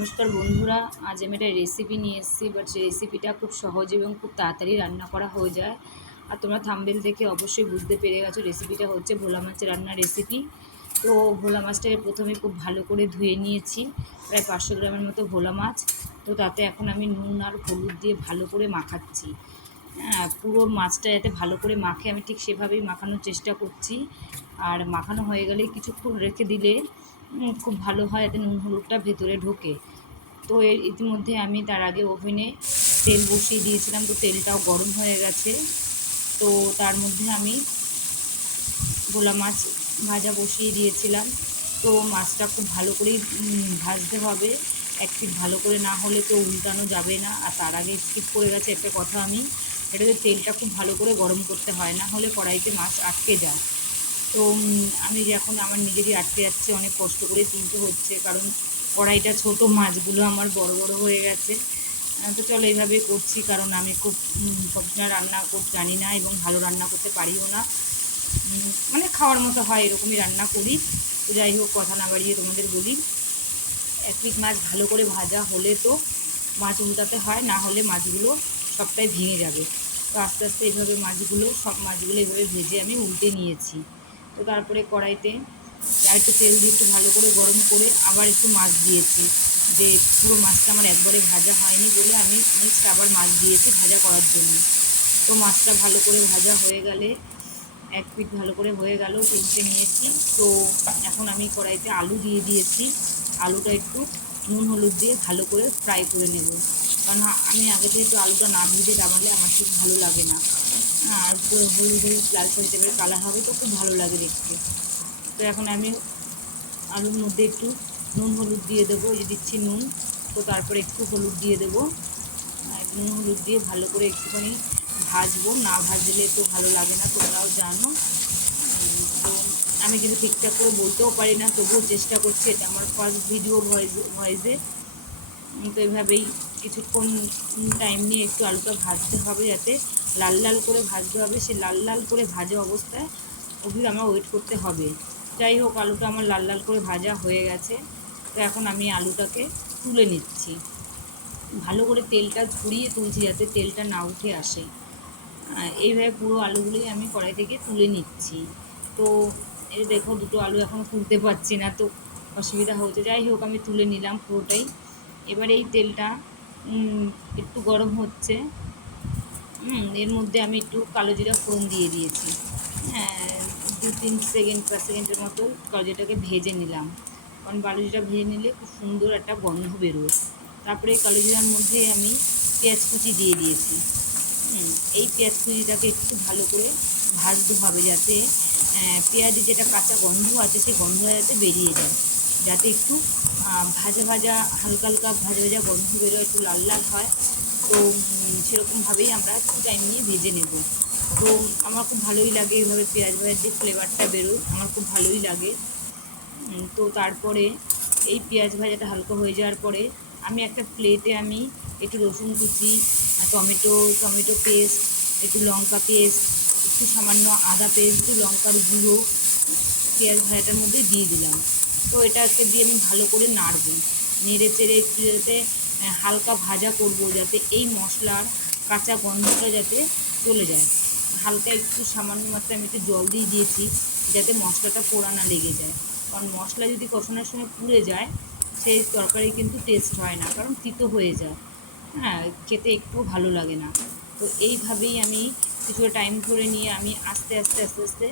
নমস্কার বন্ধুরা, আজ আমি একটা রেসিপি নিয়ে এসেছি। বাট সেই রেসিপিটা খুব সহজ এবং খুব তাড়াতাড়ি রান্না করা হয়ে যায়। আর তোমরা থাম্বনেল দেখে অবশ্যই বুঝতে পেরে গেছো রেসিপিটা হচ্ছে ভোলা মাছের রান্নার রেসিপি। তো ভোলা মাছটাকে প্রথমে খুব ভালো করে ধুয়ে নিয়েছি, প্রায় 500 গ্রামের মতো ভোলা মাছ। তো তাতে এখন আমি নুন আর হলুদ দিয়ে ভালো করে মাখাচ্ছি। হ্যাঁ, পুরো মাছটা যাতে ভালো করে মাখে আমি ঠিক সেভাবেই মাখানোর চেষ্টা করছি। আর মাখানো হয়ে গেলে কিছুক্ষণ রেখে দিলে খুব ভালো হয়, যাতে নুন হলুদটা ভেতরে ঢোকে। তো এর ইতিমধ্যে আমি তার আগে ওভেনে তেল বসিয়ে দিয়েছিলাম, তো তেলটাও গরম হয়ে গেছে। তো তার মধ্যে আমি ভোলা মাছ ভাজা বসিয়ে দিয়েছিলাম। তো মাছটা খুব ভালো করেই ভাজতে হবে। এক পিঠ ভালো করে না হলে তো উল্টানো যাবে না। আর তার আগে স্কিপ করে গেছে একটা কথা, আমি এটাতে তেলটা খুব ভালো করে গরম করতে হয়, না হলে কড়াইতে মাছ আটকে যায়। তো আমি এখন আমার নিজেরই আটকে যাচ্ছে, অনেক কষ্ট করে তুলতে হচ্ছে, কারণ কড়াইটা ছোট, মাছগুলো আমার বড় বড় হয়ে গেছে। তো চলো এইভাবেই করছি, কারণ আমি খুব প্রফেশনাল রান্না করতে জানি না এবং ভালো রান্না করতে পারিও না। মানে খাওয়ার মতো হয় এরকমই রান্না করি। তো যাই হোক, কথা না বাড়িয়ে তোমাদের বলি, এক পিঠ মাছ ভালো করে ভাজা হলে তো মাছ উল্টাতে হয়, না হলে মাছগুলো সবটাই ভেঙে যাবে। তো আস্তে আস্তে এইভাবে সব মাছগুলো এইভাবে ভেজে আমি উল্টে নিয়েছি। তো তারপরে কড়াইতে আর একটু তেল দিয়ে একটু ভালো করে গরম করে আবার একটু মাছ দিয়েছি। যে পুরো মাছটা আমার একবারে ভাজা হয়নি বলে আমি নেক্সট আবার মাছ দিয়েছি ভাজা করার জন্য। তো মাছটা ভালো করে ভাজা হয়ে গেলে, এক পিঠ ভালো করে হয়ে গেল, তুলতে নিয়েছি। তো এখন আমি কড়াইতে আলু দিয়ে দিয়েছি। আলুটা একটু নুন হলুদ দিয়ে ভালো করে ফ্রাই করে নেব, কারণ আমি আগে থেকে একটু আলুটা না ভেজে নামালে আমার ঠিক ভালো লাগে না। আর হলুদ হলুদ লালচে টাইপের কালার হবে তো খুব ভালো লাগে দেখতে। তো এখন আমি আলুর মধ্যে একটু নুন হলুদ দিয়ে দেবো, এই দিচ্ছি নুন। তো তারপরে একটু হলুদ দিয়ে দেবো, নুন হলুদ দিয়ে ভালো করে একটুখানি ভাজবো। না ভাজলে তো ভালো লাগে না, তোমরাও জানো। তো আমি কিন্তু ঠিকঠাক করে বলতেও পারি না, তবুও চেষ্টা করছি, এটা আমার ফার্স্ট ভিডিও ভয়েসে। তো এইভাবেই কিছুক্ষণ টাইম নিয়ে একটু আলুটা ভাজতে হবে, যাতে লাল লাল করে ভাজতে হবে। সে লাল লাল করে ভাজা অবস্থায় অবধি আমার ওয়েট করতে হবে। যাই হোক, আলুটা আমার লাল লাল করে ভাজা হয়ে গেছে। তো এখন আমি আলুটাকে তুলে নিচ্ছি, ভালো করে তেলটা ঝরিয়ে তুলছি যাতে তেলটা না উঠে আসে। এইভাবে পুরো আলুগুলোই আমি কড়াই থেকে তুলে নিচ্ছি। তো এই দেখো, দুটো আলু এখনও তুলতে পারছি না, তো অসুবিধা হচ্ছে। যাই হোক, আমি তুলে নিলাম পুরোটাই। এবার এই তেলটা একটু গরম হচ্ছে। এর মধ্যে আমি একটু কালো জিরা ফোড়ন দিয়ে দিয়েছি। হ্যাঁ, 2-3 সেকেন্ড 5 সেকেন্ডের মতো কালো জিরাটাকে ভেজে নিলাম, কারণ কালো জিরা ভেজে নিলে খুব সুন্দর একটা গন্ধ বেরোয়। তারপরে কালো জিরার মধ্যে আমি পেঁয়াজ কুচি দিয়ে দিয়েছি। এই পেঁয়াজ কুচিটাকে একটু ভালো করে ভাজতে হবে, যাতে পেঁয়াজের যেটা কাঁচা গন্ধ আছে সেই গন্ধটা যাতে বেরিয়ে যায়, যাতে একটু ভাজা ভাজা হালকা হালকা ভাজা ভাজা গন্ধ বেরোয়, একটু লাল লাল হয়। তো সেরকমভাবেই আমরা একটু টাইম নিয়ে ভেজে নেব। তো আমার খুব ভালোই লাগে এইভাবে পেঁয়াজ ভাজার যে ফ্লেভারটা বেরোয়, আমার খুব ভালোই লাগে। তো তারপরে এই পেঁয়াজ ভাজাটা হালকা হয়ে যাওয়ার পরে আমি একটা প্লেটে আমি একটু রসুন কুচি, টমেটো পেস্ট, একটু লঙ্কা পেস্ট, একটু সামান্য আদা পেস্ট, একটু লঙ্কার গুঁড়ো পেঁয়াজ ভাজাটার মধ্যে দিয়ে দিলাম। তো এটাকে দিয়ে আমি ভালো করে নাড়বো, নেড়ে চেড়ে একটু যাতে হালকা ভাজা করব, যাতে এই মশলার কাঁচা গন্ধটা যাতে চলে যায়। হালকা একটু সামান্য মাত্রায় আমি একটু জল দিয়ে দিয়েছি, যাতে মশলাটা পোড়া না লেগে যায়। কারণ মশলা যদি কষানোর সময় পুড়ে যায়, সেই তরকারি কিন্তু টেস্ট হয় না, কারণ তিতো হয়ে যায়। হ্যাঁ, খেতে একটুও ভালো লাগে না। তো এইভাবেই আমি কিছুটা টাইম ধরে নিয়ে আমি আস্তে আস্তে আস্তে আস্তে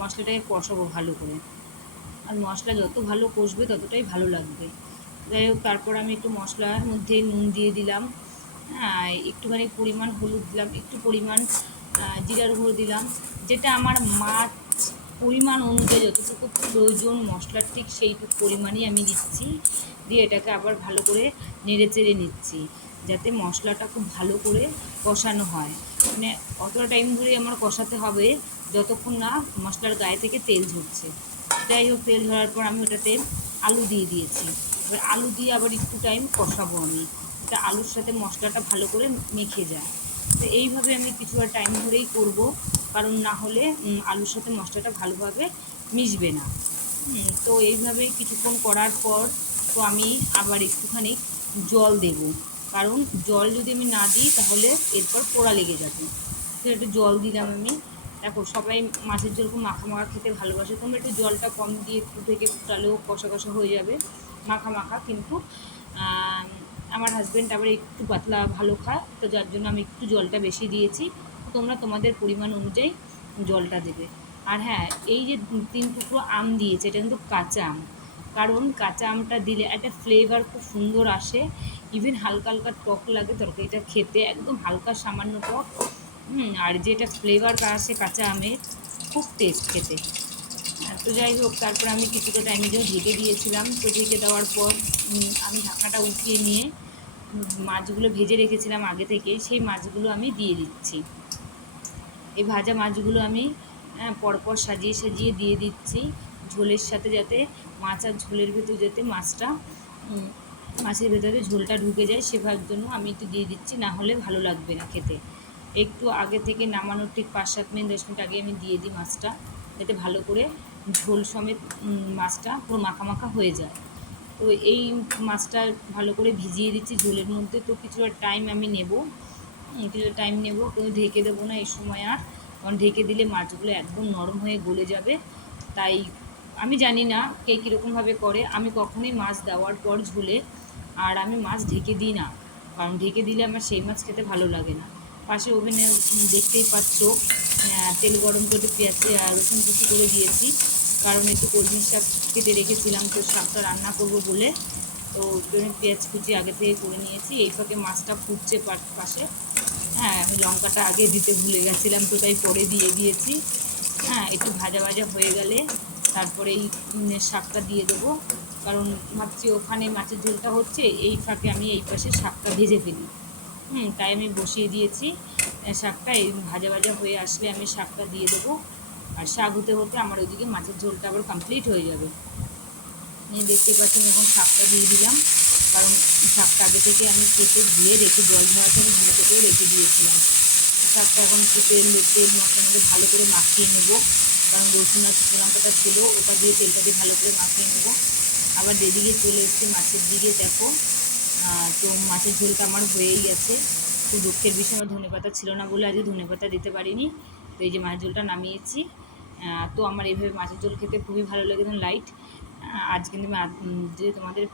মশলাটাকে কষাবো ভালো করে। আর মশলা যত ভালো কষবে ততটাই ভালো লাগবে। যাই হোক, তারপর আমি একটু মশলার মধ্যে নুন দিয়ে দিলাম, একটুখানি পরিমাণ হলুদ দিলাম, একটু পরিমাণ জিরার গুঁড়ো দিলাম, যেটা আমার মাছ পরিমাণ অনুযায়ী যতটুকু প্রয়োজন মশলার ঠিক সেইটুকু পরিমাণই আমি দিচ্ছি। দিয়ে এটাকে আবার ভালো করে নেড়ে চেড়ে নিচ্ছি, যাতে মশলাটা খুব ভালো করে কষানো হয়। মানে অতটা টাইম ধরে আমার কষাতে হবে যতক্ষণ না মশলার গায়ে থেকে তেল ঝরছে। যাই হোক, তেল ঝরার পর আমি ওটাতে আলু দিয়ে দিয়েছি। এবার আলু দিয়ে আবার একটু টাইম কষাবো আমি, যাতে আলুর সাথে মশলাটা ভালো করে মেখে যায়। তো এইভাবে আমি কিছুটা টাইম ধরেই করব, কারণ না হলে আলুর সাথে মশলাটা ভালোভাবে মিশবে না। তো এইভাবেই কিছুক্ষণ করার পর তো আমি আবার একটুখানি জল দেব, কারণ জল যদি আমি না দিই তাহলে এরপর পোড়া লেগে যাবে। তো একটু জল দিলাম আমি। দেখো সবাই মাছের ঝোল খুব মাখা মাখা খেতে ভালোবাসে, তোমরা একটু জলটা কম দিয়ে একটু থেকে ফুটালেও কষা কষা হয়ে যাবে, মাখা মাখা। কিন্তু আমার হাজব্যান্ড আবার একটু পাতলা ভালো খায়, তো যার জন্য আমি একটু জলটা বেশি দিয়েছি। তোমরা তোমাদের পরিমাণ অনুযায়ী জলটা দেবে। আর হ্যাঁ, এই যে 3 টুকরো আম দিয়েছে, এটা কিন্তু কাঁচা আম, কারণ কাঁচা আমটা দিলে একটা ফ্লেভার খুব সুন্দর আসে। ইভেন হালকা হালকা টক লাগে তরকারিটা খেতে, একদম হালকা সামান্য টক। আর যেটা ফ্লেভার আসে কাঁচা আমের, খুব টেস্ট খেতে। তো যাই হোক, তারপর আমি কিছুটা টাইমের জন্য ঢেকে দিয়েছিলাম। তো ঢেকে দেওয়ার পর আমি ঢাকনাটা উঠিয়ে নিয়ে মাছগুলো ভেজে রেখেছিলাম আগে থেকে, সেই মাছগুলো আমি দিয়ে দিচ্ছি। এই ভাজা মাছগুলো আমি পরপর সাজিয়ে সাজিয়ে দিয়ে দিচ্ছি ঝোলের সাথে, যাতে মাছ আর ঝোলের ভেতর যাতে মাছের ভেতরে ঝোলটা ঢুকে যায়, সেভার জন্য আমি একটু দিয়ে দিচ্ছি, না হলে ভালো লাগবে না খেতে। একটু আগে থেকে নামানোর ঠিক 5-7 মিনিট 10 মিনিট আগে আমি দিয়ে দিই মাছটা, যাতে ভালো করে ঝোল সমেত মাছটা পুরো মাখা মাখা হয়ে যায়। তো এই মাছটা ভালো করে ভিজিয়ে দিচ্ছি ঝোলের মধ্যে। তো কিছুটা টাইম আমি নেব, কিছুটা টাইম নেব, কিন্তু ঢেকে দেবো না এই সময় আর, কারণ ঢেকে দিলে মাছগুলো একদম নরম হয়ে গলে যাবে। তাই আমি জানি না কে কীরকমভাবে করে, আমি কখনোই মাছ দেওয়ার পর ঝোলে আর আমি মাছ ঢেকে দিই না, কারণ ঢেকে দিলে আমার সেই মাছ খেতে ভালো লাগে না। পাশে ওভেনে দেখতেই পাচ্ছ তেল গরম করে পেঁয়াজ রসুন কুচি করে দিয়েছি, কারণ একটু কলমি শাক কেটে রেখেছিলাম, তো শাকটা রান্না করব বলে। তো আমি পেঁয়াজ কুচি আগে থেকে করে নিয়েছি। এই ফাঁকে মাছটা ফুটছে পাশে। হ্যাঁ, আমি লঙ্কাটা আগে দিতে ভুলে গেছিলাম, তো তাই পরে দিয়ে দিয়েছি। হ্যাঁ, একটু ভাজা ভাজা হয়ে গেলে তারপরে এই শাকটা দিয়ে দেবো, কারণ ভাবছি ওখানে মাছের ঝোলটা হচ্ছে, এই ফাঁকে আমি এই পাশে শাকটা ভেজে ফেলি। তাই আমি বসিয়ে দিয়েছি শাকটা। এই ভাজা ভাজা হয়ে আসলে আমি শাকটা দিয়ে দেবো, আর শাক হতে হতে আমার ওইদিকে মাছের ঝোলটা আবার কমপ্লিট হয়ে যাবে। দেখতে পাচ্ছেন এখন শাকটা দিয়ে দিলাম, কারণ শাকটা আগে থেকে আমি কেটে ধুয়ে রেখে জল ঝরাতে আমি ধুয়ে কেটেও রেখে দিয়েছিলাম। শাকটা এখন একটু তেল মশলার মধ্যে ভালো করে মাখিয়ে নেবো, কারণ রসুন আর শুকনো লঙ্কাটা ছিল, ওটা দিয়ে তেলটা দিয়ে ভালো করে মাখিয়ে নেবো। আবার যেদিকে চলে এসেছি মাছের দিকে, দেখো তো মাছের ঝোলটা আমার হয়েই গেছে। তো দুঃখের বিষয় আমার ধনেপাতা ছিল না বলে আজকে ধনেপাতা দিতে পারিনি। তো এই যে মাছের ঝোলটা নামিয়েছি। তো আমার এইভাবে মাছের ঝোল খেতে খুবই ভালো লাগে, লাইট। আজ কিন্তু আমি যে তোমাদের